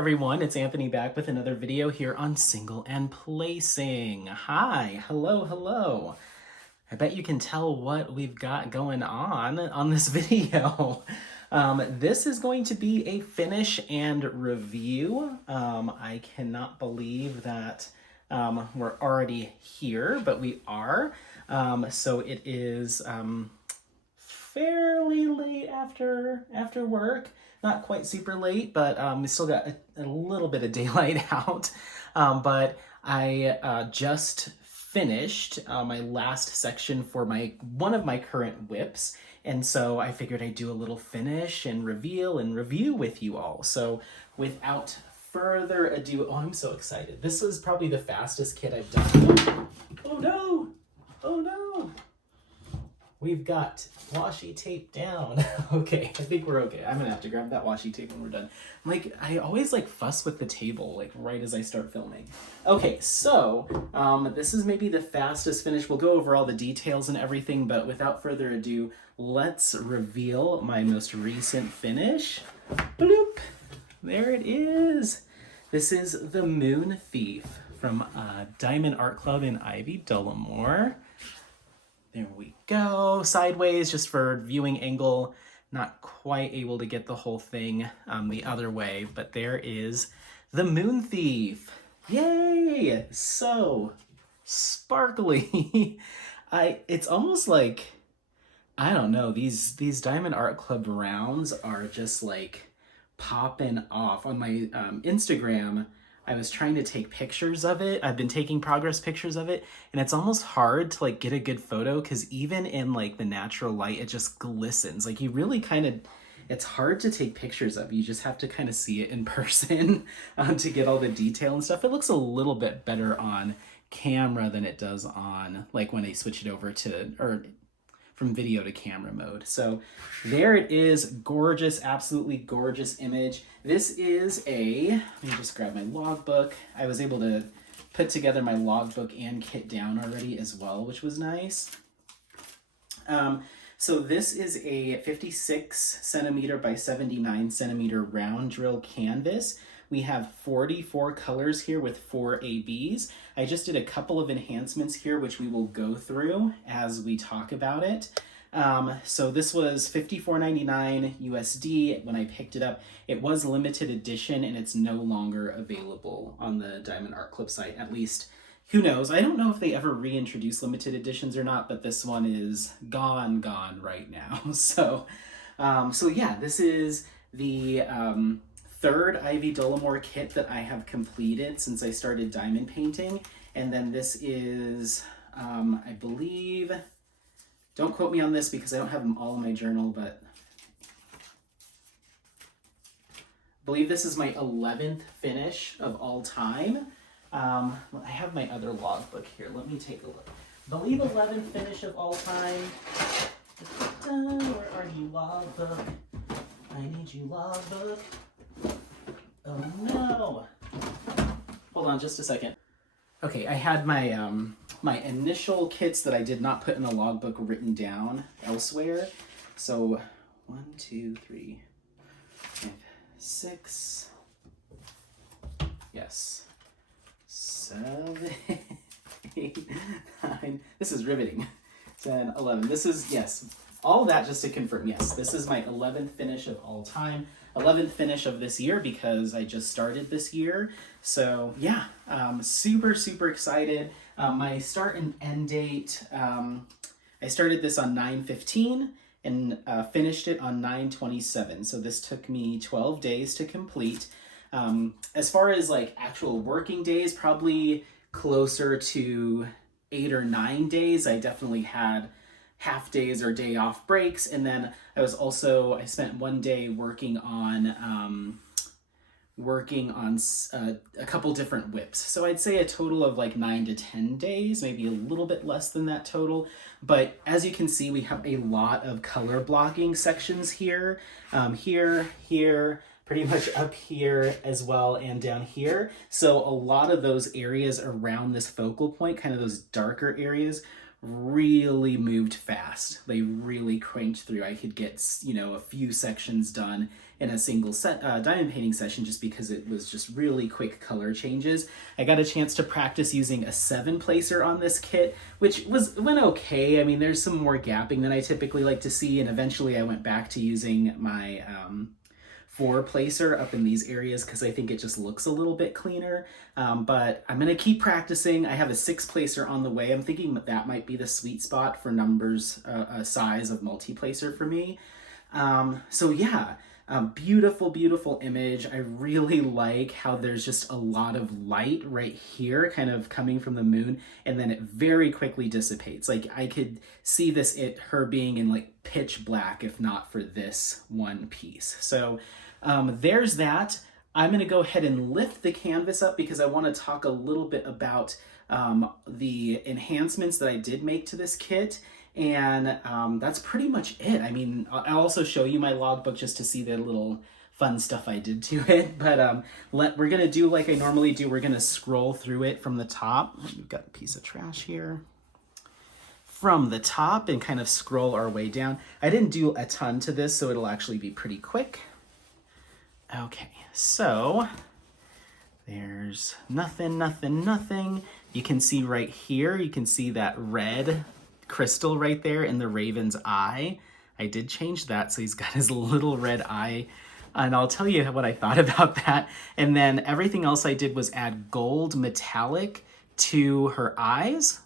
everyone, it's Anthony back with another video here on Single and Placing. Hi, hello. I bet you can tell what we've got going on this video. This is going to be a finish and review. I cannot believe that we're already here, but we are. So it is fairly late after work. Not quite super late, but we still got a little bit of daylight out. But I just finished my last section for one of my current whips. And so I figured I'd do a little finish and reveal and review with you all. So without further ado, oh, I'm so excited. This is probably the fastest kit I've done. Oh no, oh no. We've got washi tape down. Okay, I think we're okay. I'm gonna have to grab that washi tape when we're done. I always fuss with the table, right as I start filming. Okay, so this is maybe the fastest finish. We'll go over all the details and everything, but without further ado, let's reveal my most recent finish. Bloop, there it is. This is the Moon Thief from Diamond Art Club in Ivy Dullamore. There we go, sideways, just for viewing angle. Not quite able to get the whole thing the other way, but there is the Moon Thief. Yay! So sparkly. It's almost like, I don't know, these Diamond Art Club rounds are just popping off. On my Instagram, I was trying to take pictures of it. I've been taking progress pictures of it, and it's almost hard to get a good photo because even in the natural light, it just glistens. You really it's hard to take pictures of. You just have to kind of see it in person to get all the detail and stuff. It looks a little bit better on camera than it does on when I switch it over to, from video to camera mode. So there it is, gorgeous, absolutely gorgeous image. This is let me just grab my logbook. I was able to put together my logbook and kit down already as well, which was nice. So this is a 56 centimeter by 79 centimeter round drill canvas. We have 44 colors here with 4 ABs. I just did a couple of enhancements here, which we will go through as we talk about it. So this was $54.99 USD when I picked it up. It was limited edition and it's no longer available on the Diamond Art Club site, at least. Who knows? I don't know if they ever reintroduce limited editions or not, but this one is gone right now. So yeah, this is the third Ivy Dullamore kit that I have completed since I started diamond painting. And then this is, I believe, don't quote me on this because I don't have them all in my journal, but I believe this is my 11th finish of all time. I have my other logbook here. Let me take a look. I believe 11th finish of all time. Where are you, logbook? I need you, logbook. Oh no. Hold on just a second. Okay, I had my my initial kits that I did not put in the logbook written down elsewhere. So 1, 2, 3, 5, 6. Yes. 7, 8, 9. This is riveting. 10, 11. This is, yes, all that just to confirm. Yes, this is my 11th finish of all time. 11th finish of this year because I just started this year. So yeah, super excited. My start and end date, I started this on 9/15 and finished it on 9/27. So this took me 12 days to complete. As far as actual working days, probably closer to 8 or 9 days. I definitely had half days or day off breaks, and then I spent one day working on a couple different whips. So I'd say a total of 9 to 10 days, maybe a little bit less than that total. But as you can see, we have a lot of color blocking sections here, here, pretty much up here as well, and down here. So a lot of those areas around this focal point, kind of those darker areas, really moved fast. They really cranked through. I could get, you know, a few sections done in a single diamond painting session just because it was just really quick color changes. I got a chance to practice using a 7-placer on this kit, which went okay. I mean, there's some more gapping than I typically like to see, and eventually I went back to using my 4-placer up in these areas because I think it just looks a little bit cleaner. But I'm gonna keep practicing. I have a 6-placer on the way. I'm thinking that might be the sweet spot for numbers, size of multi-placer for me. So yeah, beautiful, beautiful image. I really like how there's just a lot of light right here kind of coming from the moon, and then it very quickly dissipates. Like I could see her being in like pitch black if not for this one piece. So there's that. I'm going to go ahead and lift the canvas up because I want to talk a little bit about the enhancements that I did make to this kit. And that's pretty much it. I mean, I'll also show you my logbook just to see the little fun stuff I did to it. But we're going to do like I normally do. We're going to scroll through it from the top. We've got a piece of trash here. From the top and kind of scroll our way down. I didn't do a ton to this, so it'll actually be pretty quick. Okay, so there's nothing, nothing, nothing. You can see right here, you can see that red crystal right there in the raven's eye. I did change that, so he's got his little red eye. And I'll tell you what I thought about that. And then everything else I did was add gold metallic to her eyes,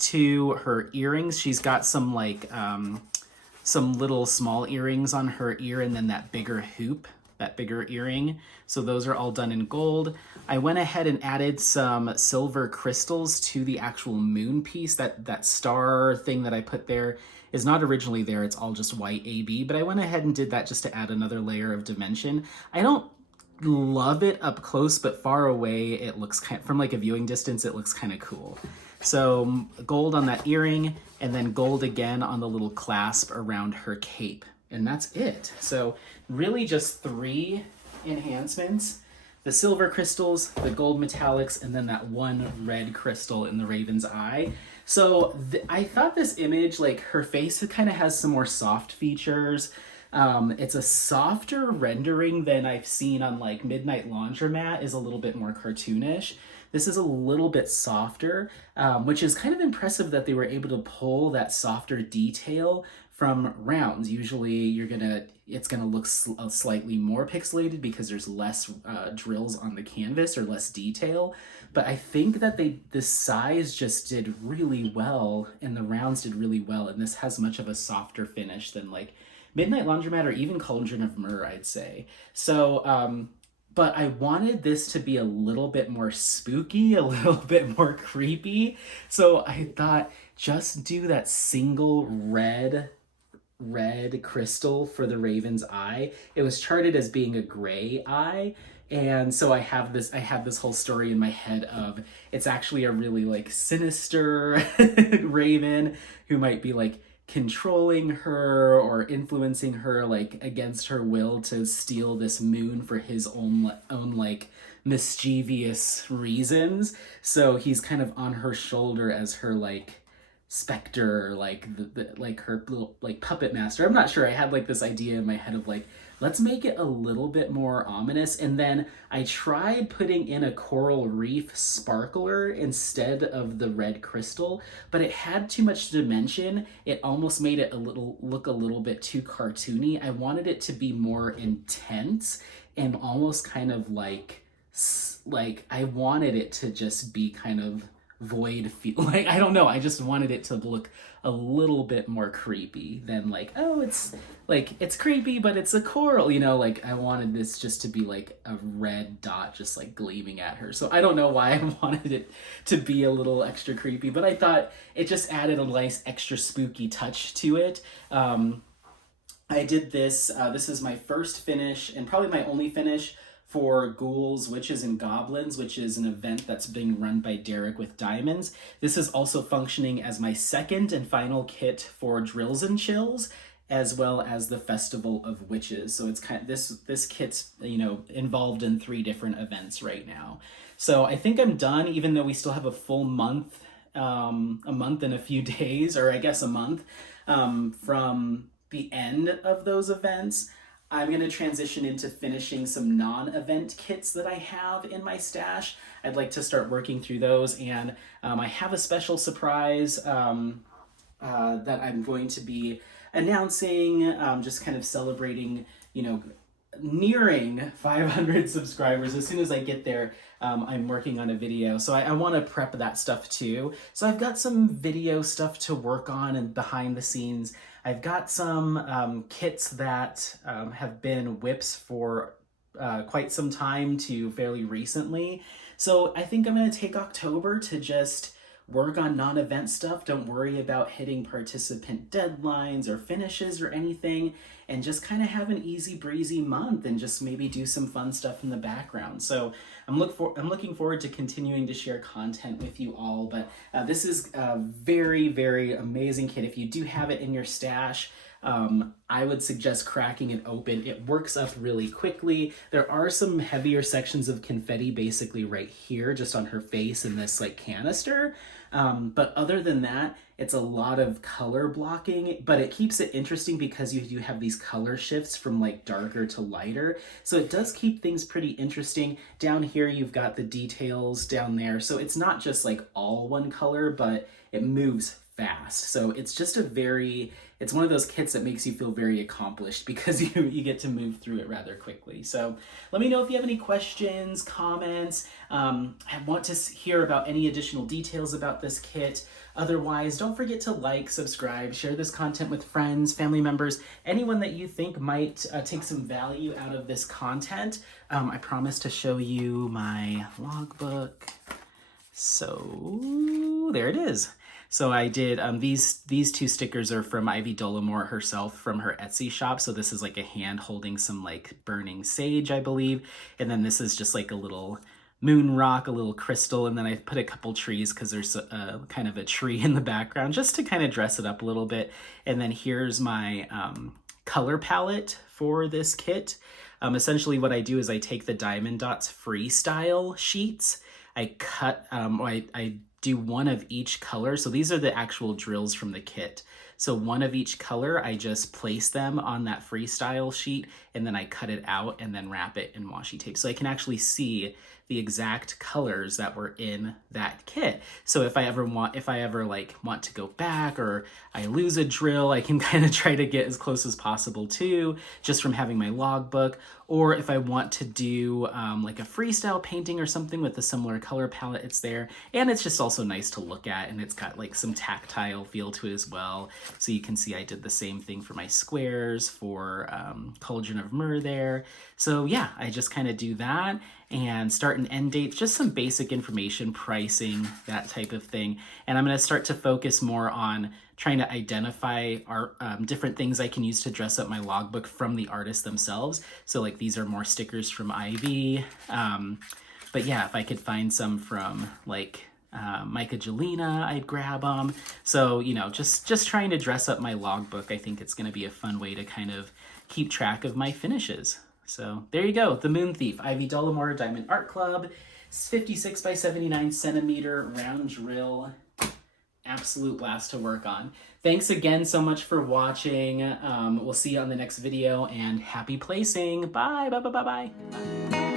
to her earrings. She's got some like, some little small earrings on her ear and then that bigger hoop, that bigger earring. So those are all done in gold. I went ahead and added some silver crystals to the actual moon piece. That star thing that I put there is not originally there. It's all just white AB, but I went ahead and did that just to add another layer of dimension. I don't love it up close, but far away it looks kind of, from like a viewing distance, it looks kind of cool. So gold on that earring and then gold again on the little clasp around her cape. And that's it. So really just 3 enhancements: the silver crystals, the gold metallics, and then that one red crystal in the raven's eye. So I thought this image, like her face, it kind of has some more soft features. It's a softer rendering than I've seen on like Midnight Laundromat, is a little bit more cartoonish. This is a little bit softer, which is kind of impressive that they were able to pull that softer detail from rounds. Usually it's gonna look slightly more pixelated because there's less drills on the canvas or less detail. But I think that the size just did really well and the rounds did really well. And this has much of a softer finish than like Midnight Laundromat or even Cauldron of Myrrh, I'd say. So, but I wanted this to be a little bit more spooky, a little bit more creepy. So I thought just do that single red crystal for the raven's eye. It was charted as being a gray eye. And so I have this whole story in my head of it's actually a really like sinister raven who might be like controlling her or influencing her like against her will to steal this moon for his own like mischievous reasons. So he's kind of on her shoulder as her like specter, like like her little like puppet master. I'm not sure. I had like this idea in my head of like, let's make it a little bit more ominous. And then I tried putting in a coral reef sparkler instead of the red crystal, but it had too much dimension. It almost made it look a little bit too cartoony. I wanted it to be more intense and almost kind of like I wanted it to just be kind of void feel, like I don't know, I just wanted it to look a little bit more creepy than like, oh, it's creepy but it's a coral, you know, like I wanted this just to be like a red dot just like gleaming at her. So I don't know why I wanted it to be a little extra creepy, but I thought it just added a nice extra spooky touch to it. I did this, this is my first finish and probably my only finish for Ghouls, Witches, and Goblins, which is an event that's being run by Derrick With Diamonds. This is also functioning as my second and final kit for Drills and Chills, as well as the Festival of Witches. So it's kind of, this kit's, you know, involved in 3 different events right now. So I think I'm done, even though we still have a full month a month and a few days, or I guess a month, from the end of those events. I'm going to transition into finishing some non-event kits that I have in my stash. I'd like to start working through those, and I have a special surprise that I'm going to be announcing, just kind of celebrating, you know, nearing 500 subscribers. As soon as I get there, I'm working on a video. So I want to prep that stuff too. So I've got some video stuff to work on and behind the scenes. I've got some kits that have been whips for quite some time to fairly recently. So I think I'm going to take October to just work on non-event stuff. Don't worry about hitting participant deadlines or finishes or anything, and just kind of have an easy breezy month and just maybe do some fun stuff in the background. So I'm looking forward to continuing to share content with you all, but this is a very, very amazing kit. If you do have it in your stash, I would suggest cracking it open. It works up really quickly. There are some heavier sections of confetti basically right here, just on her face in this like canister. But other than that, it's a lot of color blocking, but it keeps it interesting because you do have these color shifts from like darker to lighter. So it does keep things pretty interesting. Down here, you've got the details down there. So it's not just like all one color, but it moves fast. So it's just it's one of those kits that makes you feel very accomplished because you get to move through it rather quickly. So let me know if you have any questions, comments. I want to hear about any additional details about this kit. Otherwise, don't forget to like, subscribe, share this content with friends, family members, anyone that you think might take some value out of this content. I promise to show you my logbook. So there it is. So I did, these two stickers are from Ivy Dollamore herself from her Etsy shop. So this is like a hand holding some like burning sage, I believe. And then this is just like a little moon rock, a little crystal. And then I put a couple trees because there's a kind of a tree in the background just to kind of dress it up a little bit. And then here's my color palette for this kit. Essentially what I do is I take the Diamond Dots freestyle sheets. I cut, I do one of each color. So these are the actual drills from the kit. So one of each color, I just place them on that freestyle sheet and then I cut it out and then wrap it in washi tape. So I can actually see the exact colors that were in that kit. So if I ever want to go back or I lose a drill, I can kind of try to get as close as possible to just from having my logbook. Or if I want to do like a freestyle painting or something with a similar color palette, it's there. And it's just also nice to look at, and it's got like some tactile feel to it as well. So you can see I did the same thing for my squares for Cauldron of Myrrh there. So yeah, I just kind of do that and start and end dates, just some basic information, pricing, that type of thing. And I'm going to start to focus more on trying to identify different things I can use to dress up my logbook from the artists themselves. So like these are more stickers from Ivy. But yeah, if I could find some from like Micah Jelena, I'd grab them. So, you know, just trying to dress up my logbook. I think it's going to be a fun way to kind of keep track of my finishes. So there you go, the Moon Thief, Ivy Dollamore Diamond Art Club. It's 56 by 79 centimeter round drill. Absolute blast to work on. Thanks again so much for watching. We'll see you on the next video, and happy placing. Bye, bye, bye, bye, bye.